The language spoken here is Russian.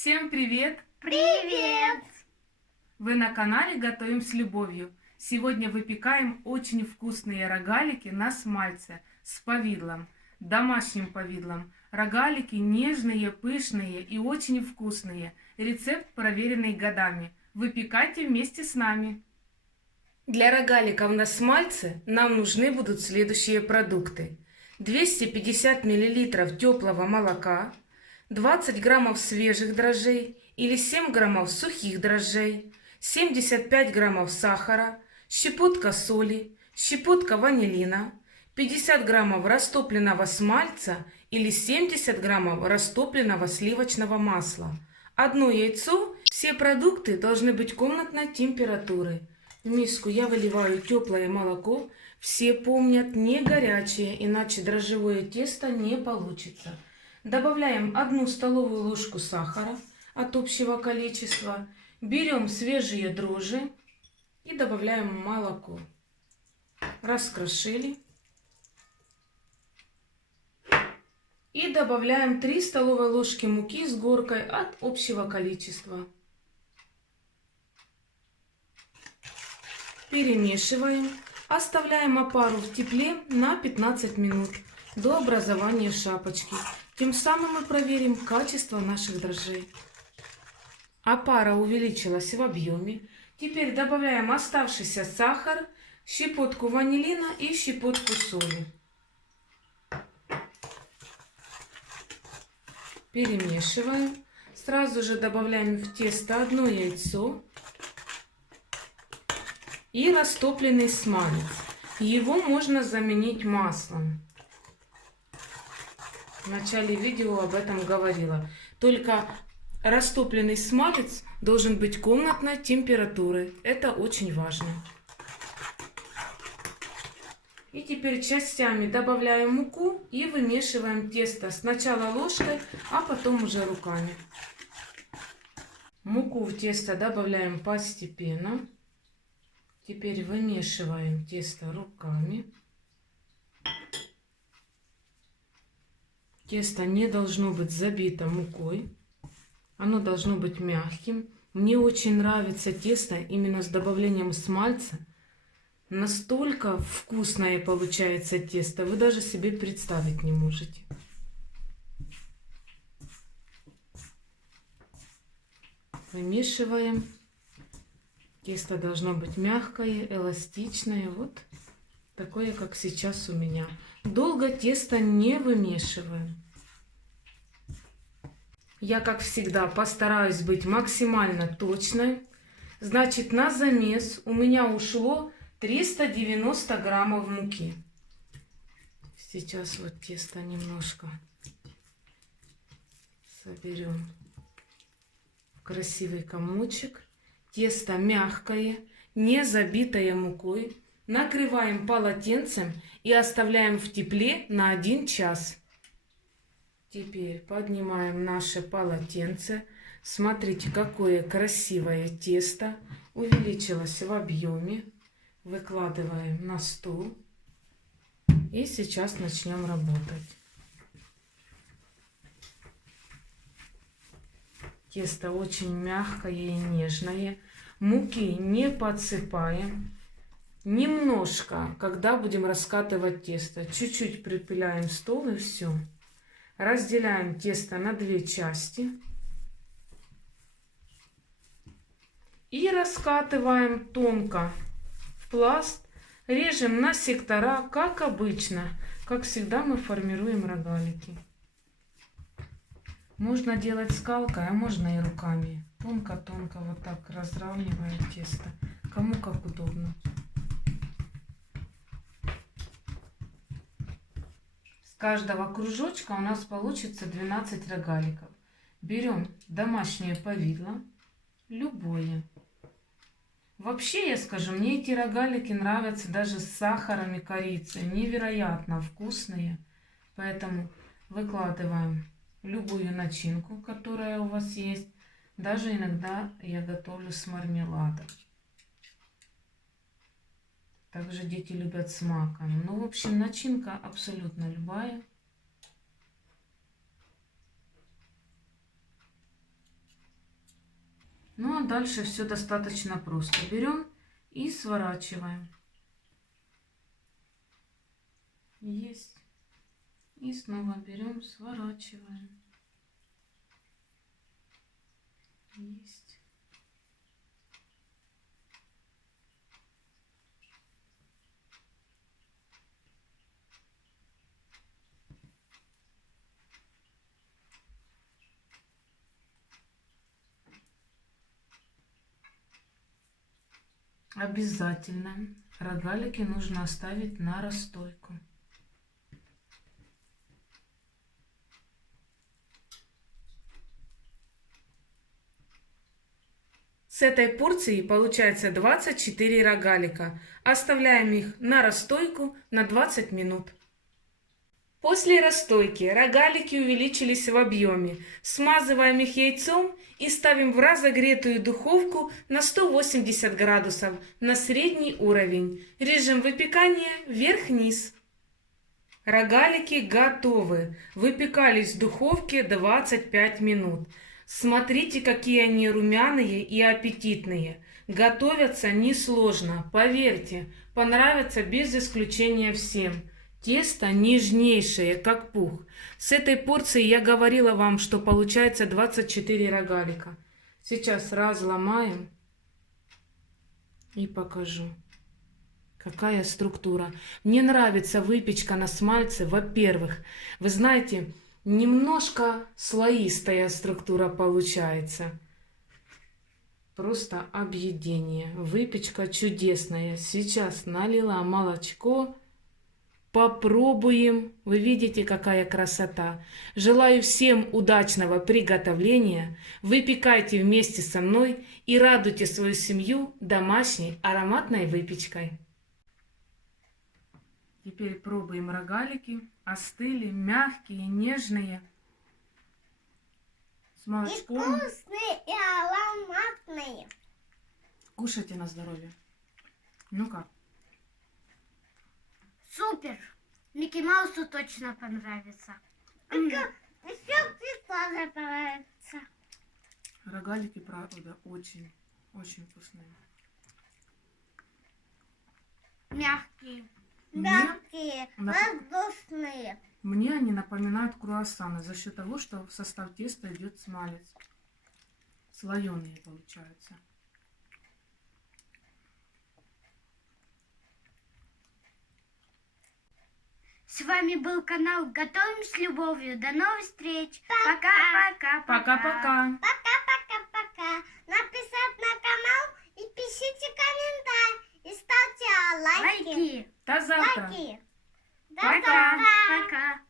Всем привет! Привет! Вы на канале Готовим с любовью. Сегодня выпекаем очень вкусные рогалики на смальце с повидлом, домашним повидлом. Рогалики нежные, пышные и очень вкусные. Рецепт проверенный годами. Выпекайте вместе с нами. Для рогаликов на смальце нам нужны будут следующие продукты. 250 мл теплого молока, 20 граммов свежих дрожжей или 7 граммов сухих дрожжей, 75 граммов сахара, щепотка соли, щепотка ванилина, 50 граммов растопленного смальца или 70 граммов растопленного сливочного масла, одно яйцо. Все продукты должны быть комнатной температуры. В миску я выливаю теплое молоко. Все помнят, не горячее, иначе дрожжевое тесто не получится. Добавляем 1 столовую ложку сахара от общего количества. Берем свежие дрожжи и добавляем молоко. Раскрошили. И добавляем 3 столовые ложки муки с горкой от общего количества. Перемешиваем. Оставляем опару в тепле на 15 минут до образования шапочки. Тем самым мы проверим качество наших дрожжей. Опара увеличилась в объеме. Теперь добавляем оставшийся сахар, щепотку ванилина и щепотку соли. Перемешиваем. Сразу же добавляем в тесто 1 яйцо и растопленный смалец. Его можно заменить маслом. В начале видео об этом говорила. Только растопленный смалец должен быть комнатной температуры. Это очень важно. И теперь частями добавляем муку и вымешиваем тесто. Сначала ложкой, а потом уже руками. Муку в тесто добавляем постепенно. Теперь вымешиваем тесто руками. Тесто не должно быть забито мукой. Оно должно быть мягким. Мне очень нравится тесто именно с добавлением смальца. Настолько вкусное получается тесто, вы даже себе представить не можете. Вымешиваем. Тесто должно быть мягкое, эластичное, вот такое, как сейчас у меня. Долго тесто не вымешиваем. Я, как всегда, постараюсь быть максимально точной. Значит, на замес у меня ушло 390 граммов муки. Сейчас вот тесто немножко соберем в красивый комочек. Тесто мягкое, не забитое мукой. Накрываем полотенцем и оставляем в тепле на 1 час. Теперь поднимаем наше полотенце. Смотрите, какое красивое тесто. Увеличилось в объеме. Выкладываем на стол. И сейчас начнем работать. Тесто очень мягкое и нежное. Муки не подсыпаем. Немножко, когда будем раскатывать тесто, чуть-чуть припыляем стол и все. Разделяем тесто на 2 части. И раскатываем тонко в пласт. Режем на сектора, как обычно. Как всегда мы формируем рогалики. Можно делать скалкой, а можно и руками. Тонко-тонко вот так разравнивая тесто. Кому как удобно. С каждого кружочка у нас получится 12 рогаликов. Берем домашнее повидло, любое. Вообще, я скажу, мне эти рогалики нравятся даже с сахаром и корицей. Невероятно вкусные. Поэтому выкладываем любую начинку, которая у вас есть. Даже иногда я готовлю с мармеладом. Также дети любят с маком. Ну, в общем, начинка абсолютно любая. Ну а дальше все достаточно просто. Берем и сворачиваем. Есть. И снова берем, сворачиваем. Есть. Обязательно рогалики нужно оставить на расстойку. С этой порции получается 24 рогалика. Оставляем их на расстойку на 20 минут. После расстойки рогалики увеличились в объеме. Смазываем их яйцом и ставим в разогретую духовку на 180 градусов на средний уровень. Режим выпекания вверх-вниз. Рогалики готовы. Выпекались в духовке 25 минут. Смотрите, какие они румяные и аппетитные. Готовятся несложно, поверьте, понравятся без исключения всем. Тесто нежнейшее, как пух. С этой порции я говорила вам, что получается 24 рогалика. Сейчас разломаем и покажу, какая структура. Мне нравится выпечка на смальце. Во-первых, вы знаете, немножко слоистая структура получается. Просто объедение. Выпечка чудесная. Сейчас налила молочко. Попробуем. Вы видите, какая красота. Желаю всем удачного приготовления. Выпекайте вместе со мной и радуйте свою семью домашней ароматной выпечкой. Теперь пробуем рогалики. Остыли, мягкие, нежные. С молочком. И вкусные, и ароматные. Кушайте на здоровье. Ну как? Супер! Микки Маусу точно понравится. Еще тоже понравится. Рогалики, правда, очень вкусные. Мягкие. Мне- Мягкие, на- воздушные. Мне они напоминают круассаны за счет того, что в состав теста идет смалец. Слоеные получаются. С вами был канал Готовим с любовью. До новых встреч. Пока-пока. Пока-пока. Пока-пока-пока. Написать на канал и пишите комментарии. И ставьте лайки. До завтра. Лайки. До Пока. завтра. Пока.